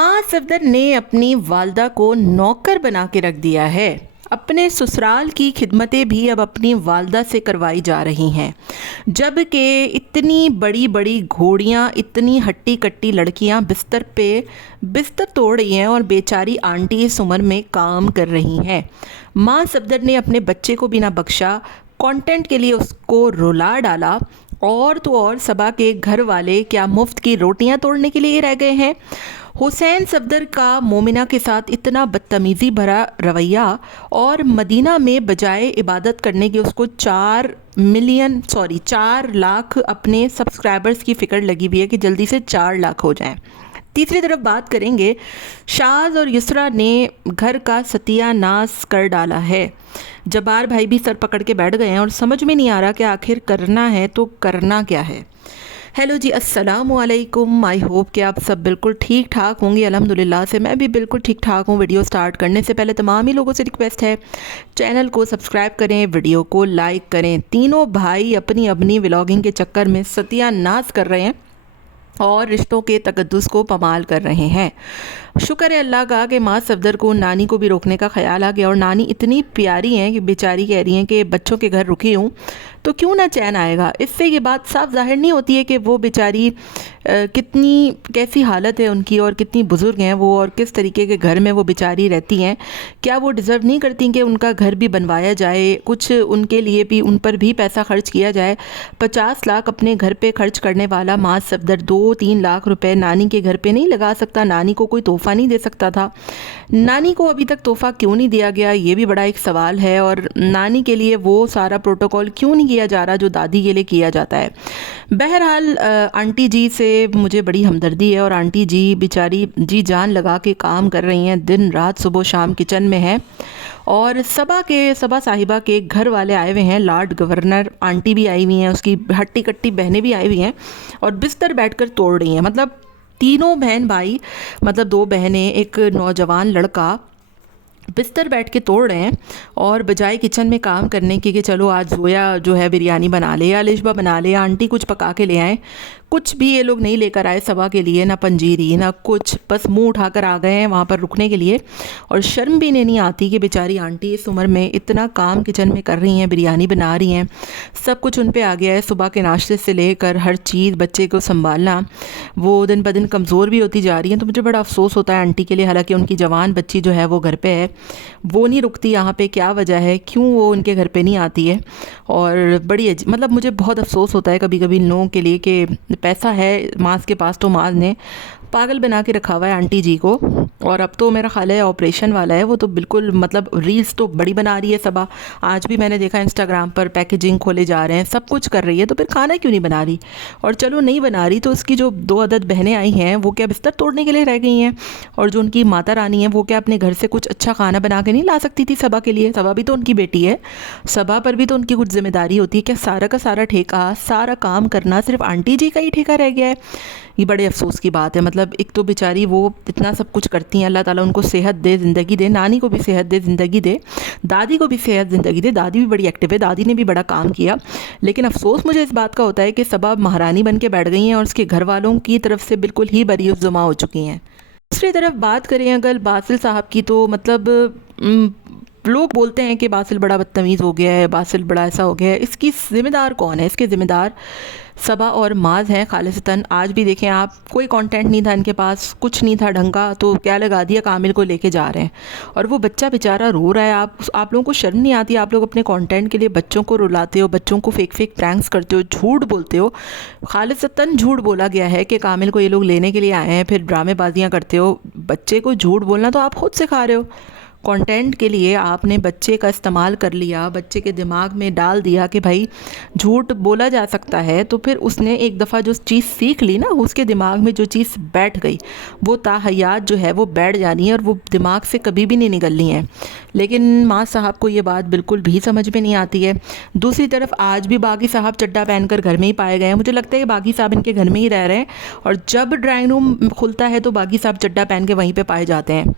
माँ सफदर ने अपनी वालदा को नौकर बना के रख दिया है। अपने ससुराल की खिदमतें भी अब अपनी वालदा से करवाई जा रही हैं, जबकि इतनी बड़ी बड़ी घोड़ियाँ, इतनी हट्टी कट्टी लड़कियाँ बिस्तर पे बिस्तर तोड़ रही हैं और बेचारी आंटी इस उम्र में काम कर रही हैं। माँ सफदर ने अपने बच्चे को बिना बख्शा कंटेंट के लिए उसको रुला डाला। और तो और सबा के घर वाले क्या मुफ्त की रोटियां तोड़ने के लिए रह गए हैं। हुसैन सफदर का मोमिना के साथ इतना बदतमीज़ी भरा रवैया, और मदीना में बजाय इबादत करने के उसको 4 लाख अपने सब्सक्राइबर्स की फ़िक्र लगी हुई है कि जल्दी से 4 लाख हो जाएं। तीसरी तरफ बात करेंगे, शाज और युसरा ने घर का सत्यानाश कर डाला है। जब्बार भाई भी सर पकड़ के बैठ गए हैं और समझ में नहीं आ रहा कि आखिर करना है तो करना क्या है। हेलो जी, अस्सलाम वालेकुम। आई होप कि आप सब बिल्कुल ठीक ठाक होंगे। अल्हम्दुलिल्लाह से मैं भी बिल्कुल ठीक ठाक हूँ। वीडियो स्टार्ट करने से पहले तमाम ही लोगों से रिक्वेस्ट है, चैनल को सब्सक्राइब करें, वीडियो को लाइक करें। तीनों भाई अपनी अपनी व्लॉगिंग के चक्कर में सत्यानाश कर रहे हैं और रिश्तों के तकद्दुस को पमाल कर रहे हैं। शुक्र है अल्लाह का कि माँ सफदर को नानी को भी रोकने का ख्याल आ गया, और नानी इतनी प्यारी हैं कि बेचारी कह रही हैं कि बच्चों के घर रुकी हूँ तो क्यों ना चैन आएगा। इससे ये बात साफ जाहिर नहीं होती है कि वो बेचारी कितनी कैसी हालत है उनकी और कितनी बुज़ुर्ग हैं वो और किस तरीके के घर में वो बेचारी रहती हैं। क्या वो डिज़र्व नहीं करती कि उनका घर भी बनवाया जाए, कुछ उनके लिए भी उन पर भी पैसा खर्च किया जाए। 50 लाख अपने घर पे खर्च करने वाला माँ सफदर 2-3 लाख रुपए नानी के घर पे नहीं लगा सकता, नानी को कोई तोहफ़ा नहीं दे सकता था। नानी को अभी तक तोहफ़ा क्यों नहीं दिया गया, ये भी बड़ा एक सवाल है। और नानी के लिए वो सारा प्रोटोकॉल क्यों नहीं किया जा रहा जो दादी के लिए किया जाता है। बहरहाल आंटी जी से मुझे बड़ी हमदर्दी है, और आंटी जी बेचारी जी जान लगा के काम कर रही हैं, दिन रात सुबह शाम किचन में हैं। और सबा साहिबा के घर वाले आए हुए हैं, लॉर्ड गवर्नर आंटी भी आई हुई हैं, उसकी हट्टी कट्टी बहनें भी आई हुई हैं और बिस्तर बैठकर तोड़ रही हैं। मतलब तीनों बहन भाई, मतलब 2 बहनें, एक नौजवान लड़का बिस्तर बैठ के तोड़ रहे हैं। और बजाय किचन में काम करने के कि चलो आज जोया जो है बिरयानी बना ले या लिशबा बना ले या आंटी कुछ पका के ले आए, कुछ भी ये लोग नहीं लेकर आए सबा के लिए, ना पंजीरी ना कुछ, बस मुंह उठाकर आ गए हैं वहाँ पर रुकने के लिए। और शर्म भी नहीं आती कि बेचारी आंटी इस उम्र में इतना काम किचन में कर रही हैं, बिरयानी बना रही हैं, सब कुछ उन पे आ गया है। सुबह के नाश्ते से लेकर हर चीज़, बच्चे को संभालना, वो दिन ब दिन कमज़ोर भी होती जा रही हैं। तो मुझे बड़ा अफसोस होता है आंटी के लिए। हालांकि उनकी जवान बच्ची जो है वो घर पे है, वो नहीं रुकती यहाँ पे, क्या वजह है, क्यों वो उनके घर पे नहीं आती है। और बड़ी मतलब मुझे बहुत अफसोस होता है कभी कभी इन लोगों के लिए कि पैसा है मास के पास तो मास ने पागल बना के रखा हुआ है आंटी जी को। और अब तो मेरा ख्याल है ऑपरेशन वाला है वो, तो बिल्कुल मतलब रील्स तो बड़ी बना रही है सबा। आज भी मैंने देखा इंस्टाग्राम पर पैकेजिंग खोले जा रहे हैं, सब कुछ कर रही है, तो फिर खाना क्यों नहीं बना रही। और चलो नहीं बना रही तो उसकी जो 2 अदद बहनें आई हैं वो क्या बिस्तर तोड़ने के लिए रह गई हैं, और जो उनकी माता रानी है वो क्या अपने घर से कुछ अच्छा खाना बना के नहीं ला सकती थी सबा के लिए। सबा भी तो उनकी बेटी है, सबा पर भी तो उनकी कुछ जिम्मेदारी होती है। क्या सारा का सारा ठेका, सारा काम करना सिर्फ आंटी जी का ही ठेका रह गया है। ये बड़े अफसोस की बात है। मतलब एक तो बेचारी वो इतना सब कुछ करती हैं, अल्लाह ताला उनको सेहत दे, ज़िंदगी दे, नानी को भी सेहत दे, ज़िंदगी दे, दादी को भी सेहत ज़िंदगी दे। दादी भी बड़ी एक्टिव है, दादी ने भी बड़ा काम किया। लेकिन अफसोस मुझे इस बात का होता है कि सबा महारानी बन के बैठ गई हैं और उसके घर वालों की तरफ से बिल्कुल ही बरीउज़ जुमा हो चुकी हैं। दूसरी तरफ बात करें अगर बासिल साहब की, तो मतलब लोग बोलते हैं कि बासिल बड़ा बदतमीज़ हो गया है, बासिल बड़ा ऐसा हो गया है। इसकी ज़िम्मेदार कौन है? इसके ज़िम्मेदार सबा और माज हैं खालिसतन। आज भी देखें आप, कोई कंटेंट नहीं था इनके पास, कुछ नहीं था ढंग का, तो क्या लगा दिया कामिल को लेके जा रहे हैं। और वो बच्चा बेचारा रो रहा है। आप लोगों को शर्म नहीं आती? आप लोग अपने कंटेंट के लिए बच्चों को रुलाते हो, बच्चों को फेक प्रैंक्स करते हो, झूठ बोलते हो। खालिसतन झूठ बोला गया है कि कामिल को ये लोग लेने के लिए आए हैं, फिर ड्रामेबाजियाँ करते हो। बच्चे को झूठ बोलना तो आप खुद सिखा रहे हो। कंटेंट के लिए आपने बच्चे का इस्तेमाल कर लिया, बच्चे के दिमाग में डाल दिया कि भाई झूठ बोला जा सकता है, तो फिर उसने एक दफ़ा जो चीज़ सीख ली ना, उसके दिमाग में जो चीज़ बैठ गई वो ताहयात जो है वो बैठ जानी है और वो दिमाग से कभी भी नहीं निकलनी है। लेकिन माँ साहब को ये बात बिल्कुल भी समझ में नहीं आती है। दूसरी तरफ आज भी बागी साहब चड्डा पहनकर घर में ही पाए गए हैं। मुझे लगता है कि बागी साहब इनके घर में ही रह रहे हैं, और जब ड्राइंग रूम खुलता है तो बागी साहब चड्डा पहन के वहीं पर पाए जाते हैं।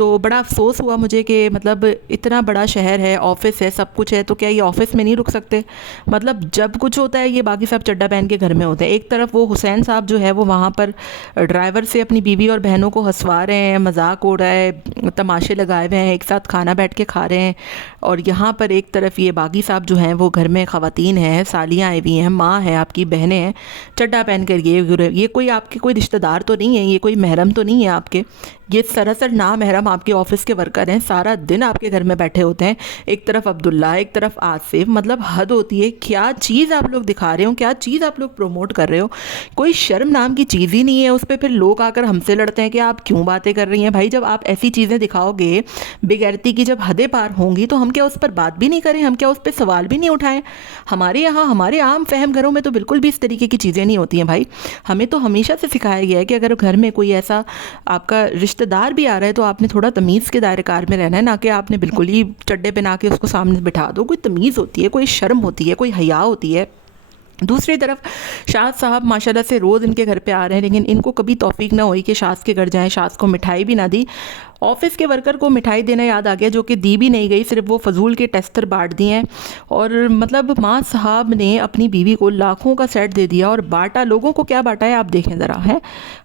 तो बड़ा अफसोस हुआ मुझे कि मतलब इतना बड़ा शहर है, ऑफिस है, सब कुछ है, तो क्या ये ऑफिस में नहीं रुक सकते? मतलब जब कुछ होता है ये बाकी सब चड्डा पहन के घर में होते हैं। एक तरफ वो हुसैन साहब जो है वो वहाँ पर ड्राइवर से अपनी बीवी और बहनों को हंसवा रहे हैं, मजाक उड़ रहा है, तमाशे लगाए हुए हैं, एक साथ खाना बैठ के खा रहे हैं, और यहाँ पर एक तरफ ये बागी साहब जो हैं वो घर में ख़वातीन हैं, सालियाँ आई हुई हैं, माँ है, आपकी बहनें हैं, चड्डा पहन कर ये कोई आपके कोई रिश्तेदार तो नहीं है, ये कोई महरम तो नहीं है आपके, ये सरासर नामहरम आपके ऑफिस के वर्कर हैं, सारा दिन आपके घर में बैठे होते हैं। एक तरफ अब्दुल्ला, एक तरफ आसिफ, मतलब हद होती है। क्या चीज़ आप लोग दिखा रहे हो, क्या चीज़ आप लोग प्रमोट कर रहे हो? कोई शर्म नाम की चीज़ ही नहीं है उस पर। फिर लोग आकर हमसे लड़ते हैं कि आप क्यों बातें कर रही हैं। भाई जब आप ऐसी चीज़ें दिखाओगे बेगैरती की, जब हदें पार होंगी, तो हम क्या उस पर बात भी नहीं करें, हम क्या उस पर सवाल भी नहीं उठाएं? हमारे यहाँ, हमारे आम फहम घरों में तो बिल्कुल भी इस तरीके की चीज़ें नहीं होती हैं भाई। हमें तो हमेशा से सिखाया गया है कि अगर घर में कोई ऐसा आपका रिश्तेदार भी आ रहा है तो आपने थोड़ा तमीज़ के दायरे कार में रहना है, ना कि आपने बिल्कुल ही चड्डे पहना के उसको सामने बिठा दो। कोई तमीज़ होती है, कोई शर्म होती है, कोई हया होती है। दूसरी तरफ शाद साहब माशाल्लाह से रोज़ इनके घर पे आ रहे हैं, लेकिन इनको कभी तौफीक ना हुई कि शाद के घर जाएं, शाद को मिठाई भी ना दी। ऑफिस के वर्कर को मिठाई देना याद आ गया, जो कि दी भी नहीं गई, सिर्फ वो फजूल के टेस्टर बांट दिए हैं। और मतलब माँ साहब ने अपनी बीवी को लाखों का सेट दे दिया और बांटा। लोगों को क्या बांटा है आप देखें ज़रा, है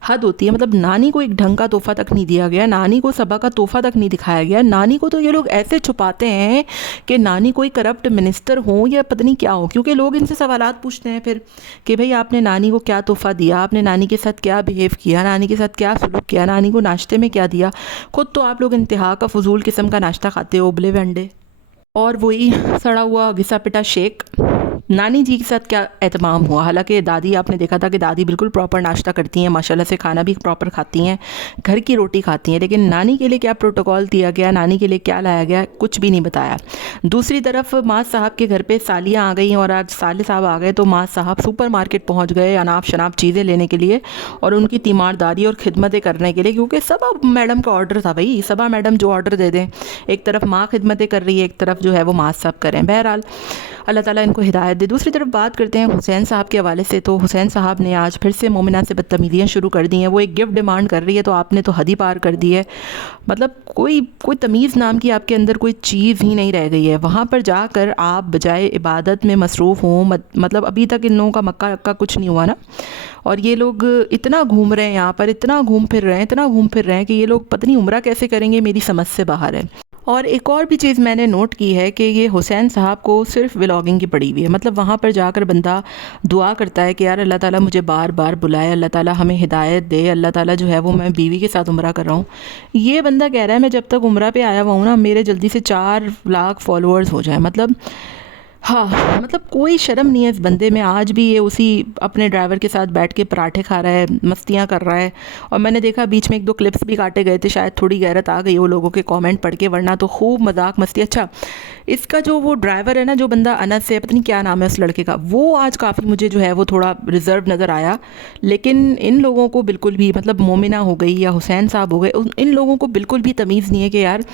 हद होती है। मतलब नानी को एक ढंग का तोहफ़ा तक नहीं दिया गया, नानी को सबा का तोहफ़ा तक नहीं दिखाया गया। नानी को तो ये लोग ऐसे छुपाते हैं कि नानी कोई करप्ट मिनिस्टर हो या पता नहीं क्या हो, क्योंकि लोग इनसे सवालात पूछते हैं फिर कि भाई आपने नानी को क्या तोहफ़ा दिया, आपने नानी के साथ क्या बिहेव किया, नानी के साथ क्या सलूक किया, नानी को नाश्ते में क्या दिया। खुद तो आप लोग इंतहा का फजूल किस्म का नाश्ता खाते हो, उबले हुए अंडे और वही सड़ा हुआ घिसा पिटा शेक। नानी जी के साथ क्या एहतमाम हुआ? हालांकि दादी, आपने देखा था कि दादी बिल्कुल प्रॉपर नाश्ता करती हैं, माशाल्लाह से खाना भी प्रॉपर खाती हैं, घर की रोटी खाती हैं, लेकिन नानी के लिए क्या प्रोटोकॉल दिया गया, नानी के लिए क्या लाया गया, कुछ भी नहीं बताया। दूसरी तरफ माँ साहब के घर पे सालियाँ आ गई और आज साले साहब आ गए, तो माँ साहब सुपर मार्केट पहुँच गए अनाप शनाप चीज़ें लेने के लिए और उनकी तीमारदारी और खिदमतें करने के लिए, क्योंकि सबा मैडम का ऑर्डर था भाई, सबा मैडम जो ऑर्डर दे दें। एक तरफ माँ खिदमतें कर रही है, एक तरफ जो है वो माँ साहब करें। बहरहाल अल्लाह ताला इनको हिदायत दे। दूसरी तरफ बात करते हैं हुसैन साहब के हवाले से, तो हुसैन साहब ने आज फिर से मोमिना से बदतमीज़ियाँ शुरू कर दी हैं। वो एक गिफ्ट डिमांड कर रही है तो आपने तो हद ही पार कर दी है। मतलब कोई कोई तमीज़ नाम की आपके अंदर कोई चीज़ ही नहीं रह गई है। वहाँ पर जाकर आप बजाय इबादत में मसरूफ़ हों, मतलब अभी तक इन लोगों का मक्का अक्का कुछ नहीं हुआ ना, और ये लोग इतना घूम रहे हैं यहाँ पर, इतना घूम फिर रहे हैं, इतना घूम फिर रहे हैं कि ये लोग पता नहीं उम्रा कैसे करेंगे, मेरी समझ से बाहर है। और एक और भी चीज़ मैंने नोट की है कि ये हुसैन साहब को सिर्फ व्लॉगिंग की पड़ी हुई है। मतलब वहाँ पर जाकर बंदा दुआ करता है कि यार अल्लाह ताला मुझे बार बार बुलाए, अल्लाह ताला हमें हिदायत दे, अल्लाह ताला जो है वो मैं बीवी के साथ उम्रा कर रहा हूँ। ये बंदा कह रहा है मैं जब तक उम्रा पे आया हुआ हूँ ना, मेरे जल्दी से 4 लाख फॉलोअर्स हो जाए। मतलब हाँ, मतलब कोई शर्म नहीं है इस बंदे में। आज भी ये उसी अपने ड्राइवर के साथ बैठ के पराठे खा रहा है, मस्तियाँ कर रहा है। और मैंने देखा बीच में 1-2 क्लिप्स भी काटे गए थे, शायद थोड़ी गैरत आ गई वो लोगों के कमेंट पढ़ के, वरना तो खूब मजाक मस्ती। अच्छा, इसका जो वो ड्राइवर है ना, जो बंदा अनस है, पता नहीं क्या नाम है उस लड़के का, वो आज काफ़ी मुझे जो है वो थोड़ा रिजर्व नज़र आया। लेकिन इन लोगों को बिल्कुल भी, मतलब मोमिना हो गई या हुसैन साहब हो गए, इन लोगों को बिल्कुल भी तमीज़ नहीं है कि यार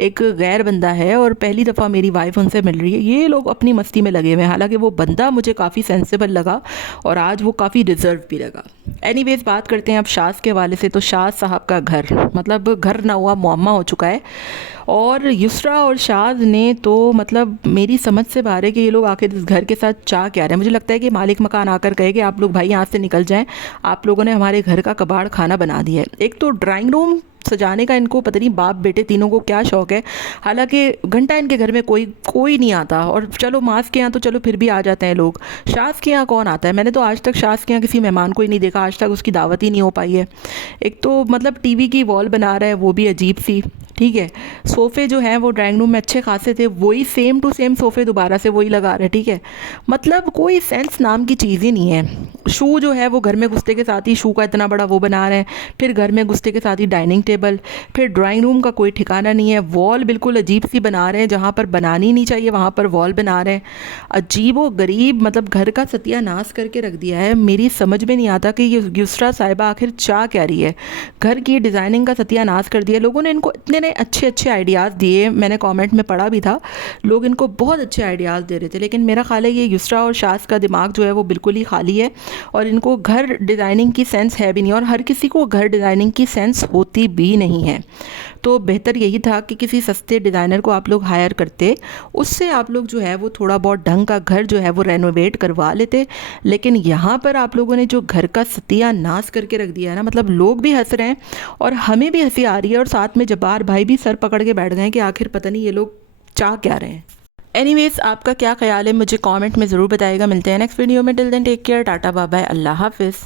एक गैर बंदा है और पहली दफ़ा मेरी वाइफ उनसे मिल रही है। ये लोग अपनी मस्ती में लगे हुए हैं। हालांकि वो बंदा मुझे काफ़ी सेंसिबल लगा और आज वो काफ़ी रिजर्व भी लगा। एनीवेज बात करते हैं अब शाज के वाले से। तो शाज साहब का घर, मतलब घर ना हुआ मुअम्मा हो चुका है। और युसरा और शाज ने तो मतलब मेरी समझ से बाहर है कि ये लोग आखिर इस घर के साथ चाह क्या रहे हैं। मुझे लगता है कि मालिक मकान आकर कहे कि आप लोग भाई यहाँ से निकल जाएं, आप लोगों ने हमारे घर का कबाड़ खाना बना दिया है। एक तो ड्राइंग रूम सजाने का इनको पता नहीं बाप बेटे तीनों को क्या शौक़ है। हालांकि घंटा इनके घर में कोई नहीं आता, और चलो मास के यहाँ तो चलो फिर भी आ जाते हैं लोग, शास के यहाँ कौन आता है? मैंने तो आज तक शास के यहाँ किसी मेहमान को ही नहीं देखा, आज तक उसकी दावत ही नहीं हो पाई है। एक तो मतलब टीवी की वॉल बना रहा है वो भी अजीब सी, ठीक है। सोफ़े जो हैं वो ड्राइंग रूम में अच्छे खासे थे, वही सेम टू सेम सोफ़े दोबारा से वही लगा रहे, ठीक है। मतलब कोई सेंस नाम की चीज़ ही नहीं है। शू जो है वो घर में घुसते के साथ ही शू का इतना बड़ा वो बना रहे हैं, फिर घर में घुसते के साथ ही डाइनिंग टेबल, फिर ड्राइंग रूम का कोई ठिकाना नहीं है। वॉल बिल्कुल अजीब सी बना रहे हैं, जहाँ पर बनानी नहीं चाहिए वहाँ पर वॉल बना रहे हैं। अजीब व गरीब, मतलब घर का सत्यानाश करके रख दिया है। मेरी समझ में नहीं आता कि ये युसरा साहिबा आखिर चाह क्या रही है। घर की डिज़ाइनिंग का सत्यानाश कर दिया लोगों ने। इनको इतने इतने अच्छे अच्छे आइडियाज़ दिए, मैंने कमेंट में पढ़ा भी था, लोग इनको बहुत अच्छे आइडियाज़ दे रहे थे। लेकिन मेरा ख़्याल है ये युसरा और शाज़ का दिमाग जो है वो बिल्कुल ही खाली है और इनको घर डिज़ाइनिंग की सेंस है भी नहीं, और हर किसी को घर डिज़ाइनिंग की सेंस होती भी नहीं है। तो बेहतर यही था कि किसी सस्ते डिज़ाइनर को आप लोग हायर करते, उससे आप लोग जो है वो थोड़ा बहुत ढंग का घर जो है वो रेनोवेट करवा लेते। लेकिन यहाँ पर आप लोगों ने जो घर का सत्यानाश करके रख दिया है ना, मतलब लोग भी हंस रहे हैं और हमें भी हंसी आ रही है, और साथ में जब्बार भाई भी सर पकड़ के बैठ गए हैं कि आखिर पता नहीं ये लोग चाह क्या रहे हैं। एनीवेज, आपका क्या ख्याल है मुझे कमेंट में ज़रूर बताइएगा। मिलते हैं नेक्स्ट वीडियो में। Till then take care, tata bye bye, Allah हाफिज़।